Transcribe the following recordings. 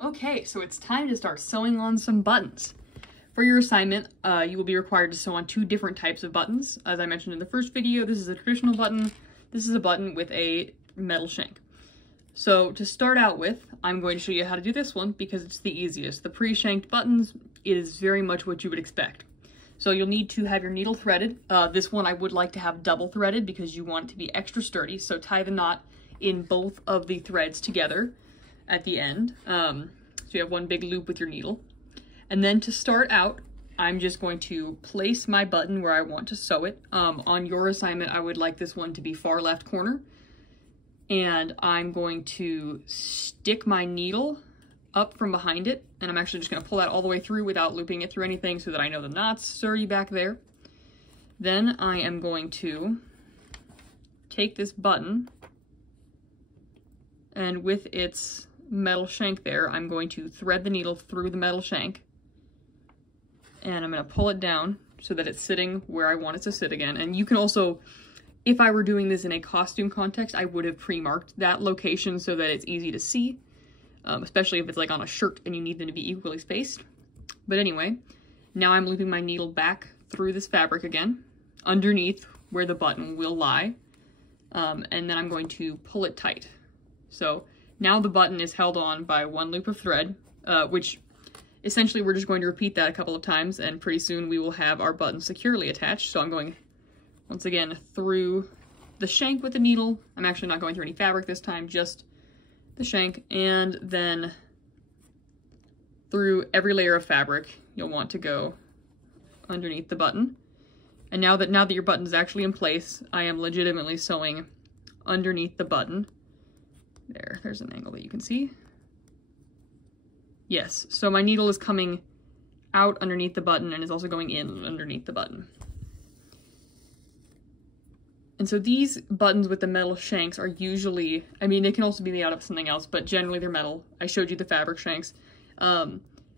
Okay, so it's time to start sewing on some buttons. For your assignment, you will be required to sew on 2 different types of buttons. As I mentioned in the first video, this is a traditional button. This is a button with a metal shank. So to start out with, I'm going to show you how to do this one because it's the easiest. The pre-shanked buttons is very much what you would expect. So you'll need to have your needle threaded. This one I would like to have double threaded because you want it to be extra sturdy. So tie the knot in both of the threads together at the end. So you have one big loop with your needle. And then to start out, I'm just going to place my button where I want to sew it. On your assignment, I would like this one to be far left corner. And I'm going to stick my needle up from behind it. And I'm actually just going to pull that all the way through without looping it through anything so that I know the knot's sturdy back there. Then I am going to take this button and with its metal shank there, I'm going to thread the needle through the metal shank. And I'm going to pull it down so that it's sitting where I want it to sit again. And you can also, if I were doing this in a costume context, I would have pre-marked that location so that it's easy to see, especially if it's like on a shirt and you need them to be equally spaced. But anyway, now I'm looping my needle back through this fabric again, underneath where the button will lie, and then I'm going to pull it tight. So now the button is held on by one loop of thread, which essentially we're just going to repeat that a couple of times, and pretty soon we will have our button securely attached. So I'm going, once again, through the shank with the needle. I'm actually not going through any fabric this time, just the shank, and then through every layer of fabric you'll want to go underneath the button. And now that your button is actually in place, I am legitimately sewing underneath the button. There's an angle that you can see. Yes, so my needle is coming out underneath the button and is also going in underneath the button. And so these buttons with the metal shanks are usually, I mean, they can also be made out of something else, but generally they're metal. I showed you the fabric shanks.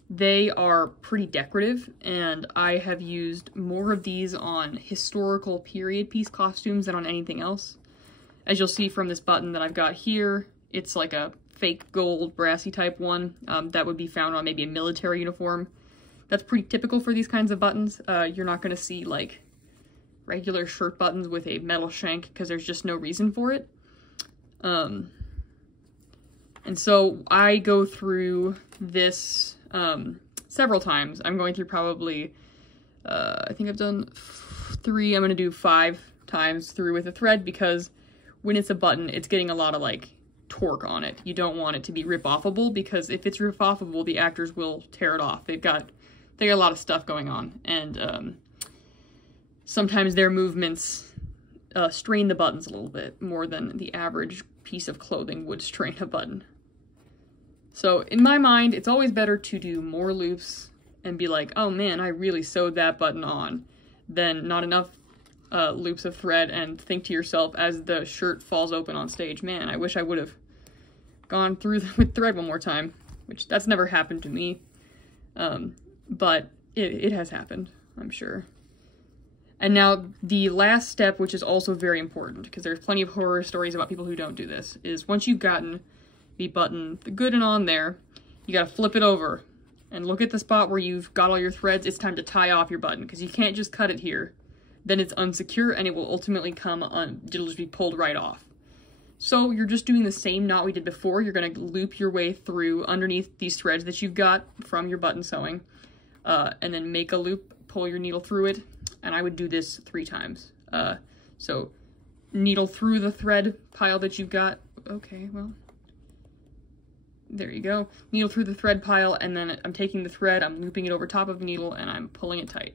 They are pretty decorative, and I have used more of these on historical period piece costumes than on anything else. As you'll see from this button that I've got here, it's like a fake gold brassy type one that would be found on maybe a military uniform. That's pretty typical for these kinds of buttons. You're not going to see like regular shirt buttons with a metal shank because there's just no reason for it. And so I go through this several times. I'm going through probably, I think I've done 3, I'm going to do 5 times through with a thread because when it's a button, it's getting a lot of like torque on it. You don't want it to be rip-offable because if it's rip-offable, the actors will tear it off. They got a lot of stuff going on, and sometimes their movements strain the buttons a little bit more than the average piece of clothing would strain a button. So in my mind, it's always better to do more loops and be like, oh man, I really sewed that button on, than not enough loops of thread and think to yourself as the shirt falls open on stage, man, I wish I would have gone through with thread one more time, which that's never happened to me, but it has happened, I'm sure. And now the last step, which is also very important, because there's plenty of horror stories about people who don't do this, is once you've gotten the button good and on there, you gotta flip it over and look at the spot where you've got all your threads. It's time to tie off your button, because you can't just cut it here. Then it's unsecure and it will ultimately it'll just be pulled right off. So you're just doing the same knot we did before. You're gonna loop your way through underneath these threads that you've got from your button sewing, and then make a loop, pull your needle through it, and I would do this 3 times. So needle through the thread pile that you've got. Okay, well, there you go. Needle through the thread pile, and then I'm taking the thread, I'm looping it over top of the needle, and I'm pulling it tight.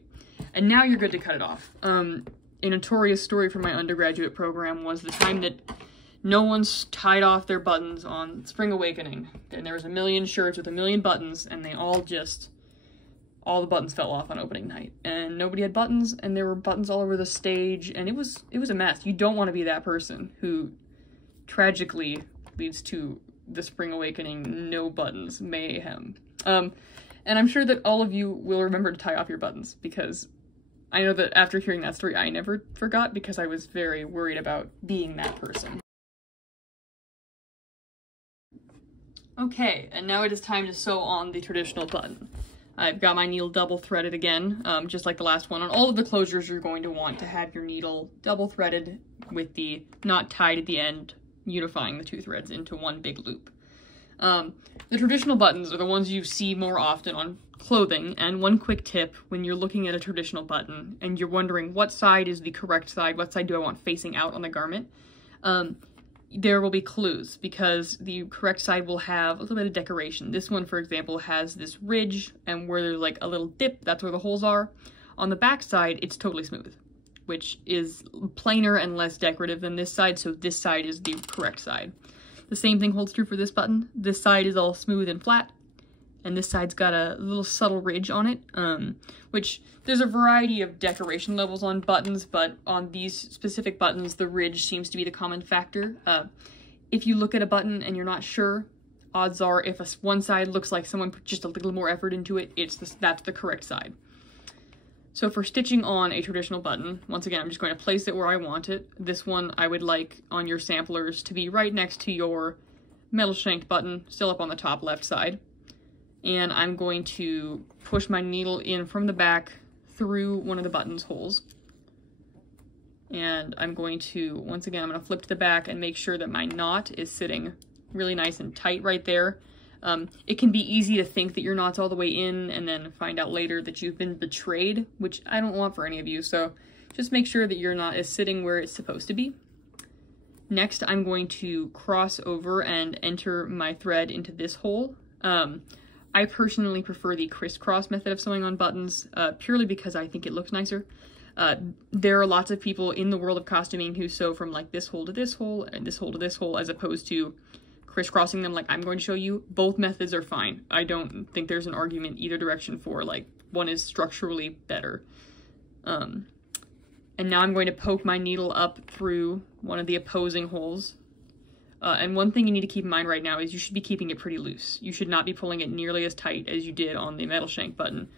And now you're good to cut it off. A notorious story from my undergraduate program was the time that no one's tied off their buttons on Spring Awakening. And there was a million shirts with a million buttons, and they all the buttons fell off on opening night. And nobody had buttons, and there were buttons all over the stage, and it was a mess. You don't want to be that person who tragically leads to the Spring Awakening no buttons mayhem. And I'm sure that all of you will remember to tie off your buttons, because I know that after hearing that story, I never forgot because I was very worried about being that person. Okay, and now it is time to sew on the traditional button. I've got my needle double threaded again, just like the last one. On all of the closures, you're going to want to have your needle double threaded with the knot tied at the end, unifying the two threads into one big loop. The traditional buttons are the ones you see more often on clothing, and one quick tip when you're looking at a traditional button and you're wondering what side is the correct side, what side do I want facing out on the garment, there will be clues, because the correct side will have a little bit of decoration. This one, for example, has this ridge, and where there's like a little dip, that's where the holes are. On the back side, it's totally smooth, which is plainer and less decorative than this side, so this side is the correct side. The same thing holds true for this button. This side is all smooth and flat, and this side's got a little subtle ridge on it, which there's a variety of decoration levels on buttons, but on these specific buttons, the ridge seems to be the common factor. If you look at a button and you're not sure, odds are if one side looks like someone put just a little more effort into it, that's the correct side. So for stitching on a traditional button, once again, I'm just going to place it where I want it. This one I would like on your samplers to be right next to your metal shanked button, still up on the top left side. And I'm going to push my needle in from the back through one of the button's holes. And I'm going to, once again, I'm going to flip to the back and make sure that my knot is sitting really nice and tight right there. It can be easy to think that your knot's all the way in and then find out later that you've been betrayed, which I don't want for any of you, so just make sure that your knot is sitting where it's supposed to be. Next, I'm going to cross over and enter my thread into this hole. I personally prefer the crisscross method of sewing on buttons, purely because I think it looks nicer. There are lots of people in the world of costuming who sew from like this hole to this hole and this hole to this hole, as opposed to crisscrossing them like I'm going to show you. Both methods are fine. I don't think there's an argument either direction for like one is structurally better. And now I'm going to poke my needle up through one of the opposing holes. And one thing you need to keep in mind right now is you should be keeping it pretty loose. You should not be pulling it nearly as tight as you did on the metal shank button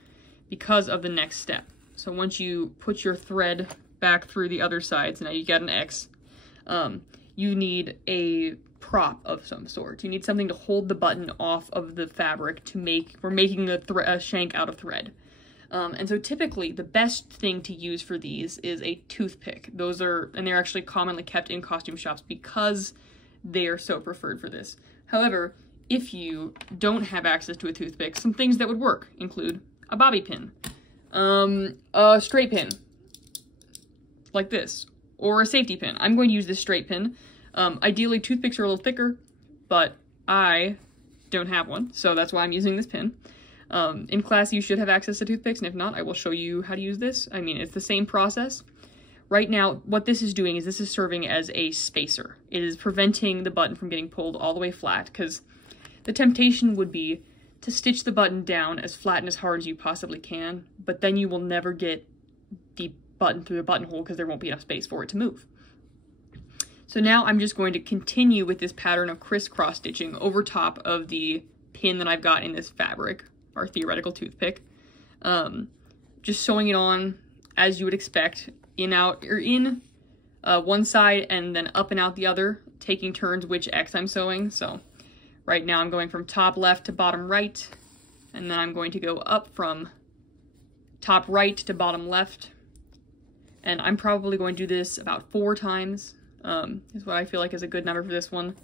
because of the next step. So once you put your thread back through the other side, so now you got an X, you need a prop of some sort. You need something to hold the button off of the fabric we're making a shank out of thread. And so typically the best thing to use for these is a toothpick. And they're actually commonly kept in costume shops because they are so preferred for this. However, if you don't have access to a toothpick, some things that would work include a bobby pin, a straight pin, like this, or a safety pin. I'm going to use this straight pin. Ideally, toothpicks are a little thicker, but I don't have one, so that's why I'm using this pin. In class, you should have access to toothpicks, and if not, I will show you how to use this. I mean, it's the same process. Right now, what this is doing is this is serving as a spacer. It is preventing the button from getting pulled all the way flat, because the temptation would be to stitch the button down as flat and as hard as you possibly can, but then you will never get the button through the buttonhole because there won't be enough space for it to move. So now I'm just going to continue with this pattern of crisscross stitching over top of the pin that I've got in this fabric, our theoretical toothpick. Just sewing it on as you would expect, in one side and then up and out the other, taking turns which X I'm sewing. So right now I'm going from top left to bottom right, and then I'm going to go up from top right to bottom left. And I'm probably going to do this about 4 times, is what I feel like is a good number for this one.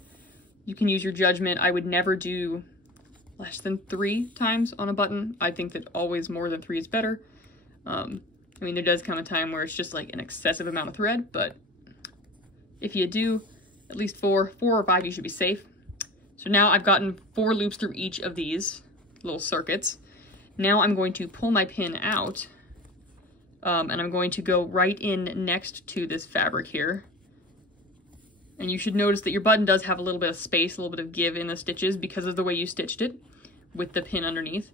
You can use your judgment. I would never do less than 3 times on a button. I think that always more than 3 is better. I mean, there does come a time where it's just like an excessive amount of thread, but if you do at least 4 or 5, you should be safe. So now I've gotten 4 loops through each of these little circuits. Now I'm going to pull my pin out, and I'm going to go right in next to this fabric here. And you should notice that your button does have a little bit of space, a little bit of give in the stitches because of the way you stitched it with the pin underneath.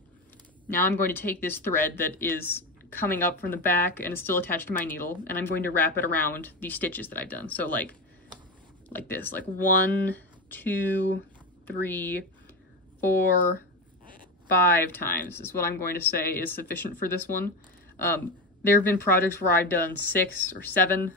Now I'm going to take this thread that is coming up from the back and is still attached to my needle, and I'm going to wrap it around these stitches that I've done. So like this, like 1, 2, 3, 4, 5 times is what I'm going to say is sufficient for this one. There have been projects where I've done 6 or 7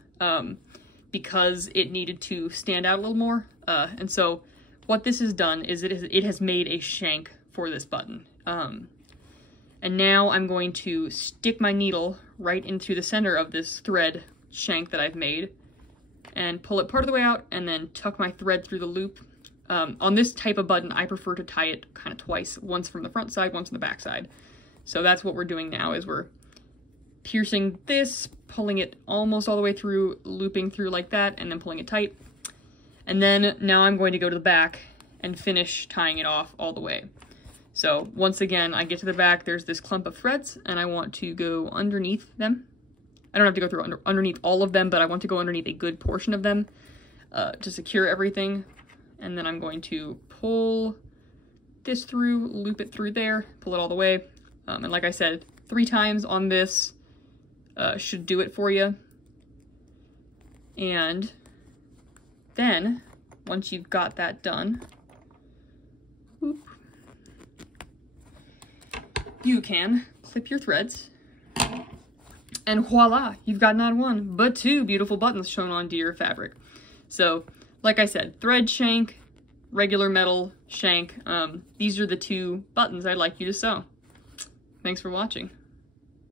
because it needed to stand out a little more. And so what this has done is it has made a shank for this button. And now I'm going to stick my needle right into the center of this thread shank that I've made and pull it part of the way out and then tuck my thread through the loop. On this type of button, I prefer to tie it kind of twice, once from the front side, once from the back side. So that's what we're doing now, is we're piercing this, pulling it almost all the way through, looping through like that, and then pulling it tight. And then now I'm going to go to the back and finish tying it off all the way. So once again, I get to the back, there's this clump of threads, and I want to go underneath them. I don't have to go through underneath all of them, but I want to go underneath a good portion of them to secure everything. And then I'm going to pull this through, loop it through there, pull it all the way. And like I said, 3 times on this should do it for you. And then, once you've got that done, whoop, you can clip your threads, and voila, you've got not 1, but 2 beautiful buttons shown on deer fabric. So, like I said, thread shank, regular metal shank. These are the 2 buttons I'd like you to sew. Thanks for watching.